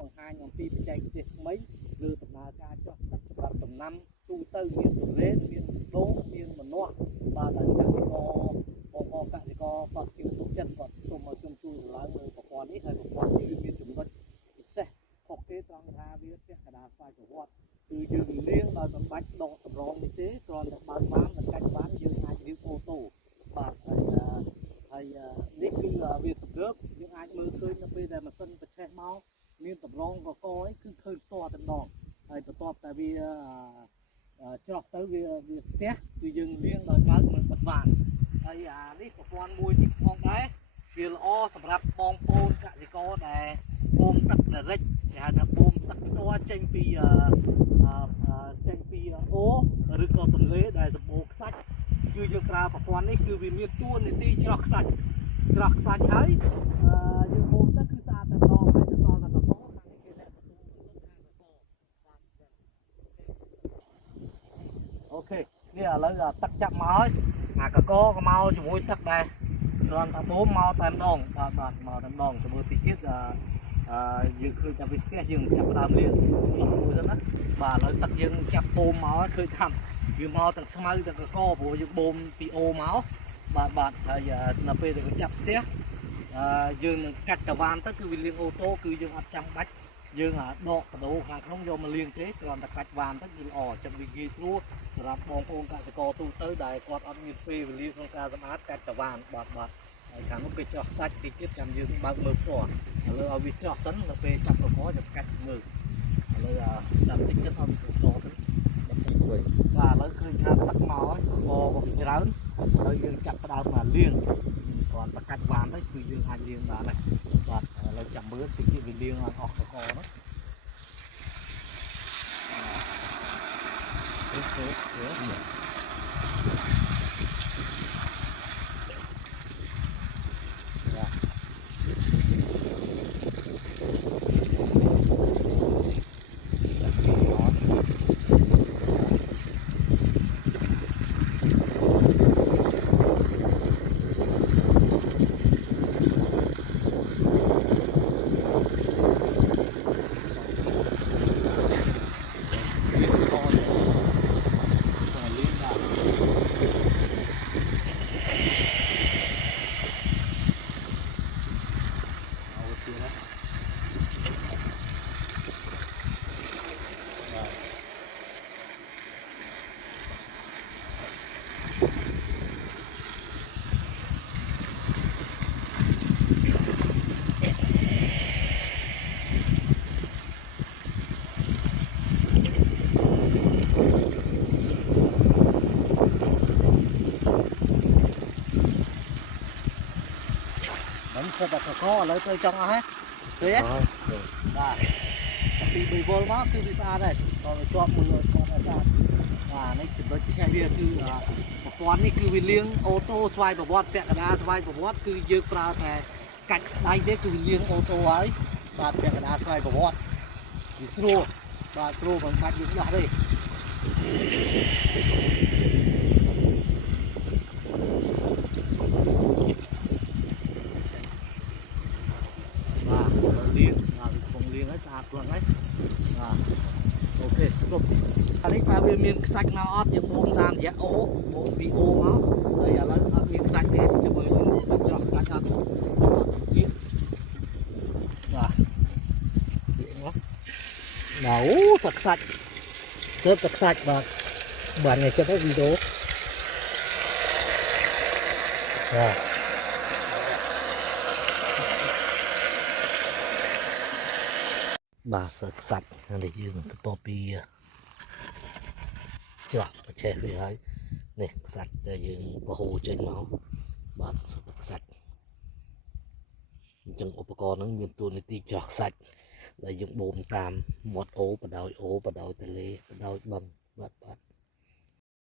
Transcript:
បង្ហាញអំពីបច្ចេកទេសថ្មីលើដំណើរការចោះទឹកសម្រាប់ដំណាំទូទៅមានទុរេនមានដូងមានម្នាស់បាទហើយកសិករបងប្អូនកសិករគាត់ជឿទុកចិត្តគាត់សូមឲ្យខ្ញុំជួយឡើងលើប្រព័ន្ធនេះហើយប្រព័ន្ធនេះវាមានចំណុចពិសេសខុសគេត្រង់ថាវាផ្ទះកណ្ដាលស្វ័យប្រវត្តិគឺយើងលាងដោយមិនបាច់ដកតម្រងនេះទេគ្រាន់តែបើកបាននិងកាច់បានយើងអាចលាងអូតូបាទហើយនេះគឺវាទំនើបយើងអាចមើលឃើញនៅពេលដែលម៉ាស៊ីនប្រឆេះមកមានតម្រងកកអីគឺឃើញផ្ទាល់តែម្ដងហើយបន្ទាប់តែវាច្រោះទៅវាស្ទះគឺយើងលាងដោយបើកមិនបិទបានហើយនេះប្រព័ន្ធមួយនេះផងដែរវាល្អសម្រាប់បងប្អូនកសិករដែលបូមទឹកដរិចគេហៅថាបូមទឹកផ្ទាល់ចេញពីអូឬក៏ទន្លេដែលសម្បូរខ្សាច់គឺយើងប្រើប្រព័ន្ធនេះគឺវាមានតួនាទីច្រោះខ្សាច់ហើយយើងបូមទឹកគឺស្អាតតែម្ដងហើយទៅដល់តែកកខាងនេះគេដាក់បន្ទូទឹកខាងកកអូខេនេះឥឡូវទឹកចាប់មកហើយកកក៏មកជាមួយទឹកដែរគ្រាន់តែបូមមកតែម្ដងបាទមកតែម្ដងជាមួយទីទៀតយើងឃើញតែវាស្ទះយើងចាប់ដើមលាងឆ្លងមួយទៅណាបាទឥឡូវទឹកយើងចាប់បូមមកឃើញថាវាមកទាំងស្មៅទាំងកកព្រោះយើងបូមពីអូមកបាទហើយនៅពេលដែលចាប់ស្ទះយើងនឹងកាត់តវ៉ានទៅគឺវាលាងអូតូគឺយើងអត់ចាំបាច់យើងដកបដូរខាងក្នុងយកមកលាងទេគ្រាន់តែកាច់វ៉ានទៅគឺល្អចឹងវាងាយស្រួលសម្រាប់បងប្អូនកសិករទូទៅដែលគាត់អត់មានពេលវេលាក្នុងការសម្អាតកាច់តវ៉ានបាទហើយខាងនោះគេច្រោះសាច់តិចទៀតចាំយើងបើកមើលផ្ទាល់ឥឡូវឲ្យវាច្រោះសិនទៅពេលចាប់កកចាំកាច់មើលឥឡូវចាំតិចទៀតឲ្យវាច្រោះសិនបាទឥឡូវឃើញថាទឹកមកហើយកកក៏វាច្រើនហើយយើងចាប់ផ្ដើមមកលាងគ្រាន់តែកាច់វ៉ានទៅគឺយើងអាចលាងបានហើយបាទឥឡូវចាំមើលតិចទៀតវាលាងអស់កកនោះសិតតែកកឥឡូវទៅចង់អស់ហ៎ឃើញទេបាទពី3វល់មកគឺវាស្អាតហើយតើជាប់មួយគាត់ស្អាតបាទនេះចំណុចពិសេសវាគឺប្រព័ន្ធនេះគឺវាលាងអូតូស្វ័យប្រវត្តិពាក់កណ្ដាលស្វ័យប្រវត្តិគឺយើងប្រើតែកាច់ដៃទេគឺវាលាងអូតូហើយបាទពាក់កណ្ដាលស្វ័យប្រវត្តិវាស្រួលបាទស្រួលមិនបាច់យើងដោះទេស្អាតខ្លួនហើយបាទអូខេស្គប់អានេះតើវាមានខ្សាច់មកអត់យើងបូមតាមរយៈអូបូមពីអូមកហើយឥឡូវអត់មានខ្សាច់ទេជាមួយច្រោះខ្សាច់អត់ទៀតបាទអូសាច់ខ្សាច់ទៅទឹកខ្សាច់បាទនេះចិត្តទៅវីដេអូបាទបាទសខ្សាច់នេះយើងបន្ទាប់ពីច្រោះប្រឆេះវាហើយនេះខ្សាច់ដែលយើងបហូរចេញមកបាទសខ្សាច់អញ្ចឹងឧបករណ៍ហ្នឹងមានតួនាទីច្រោះខ្សាច់ដែលយើងបូមតាមមាត់អូបដោយទន្លេបដោយបឹងបាទ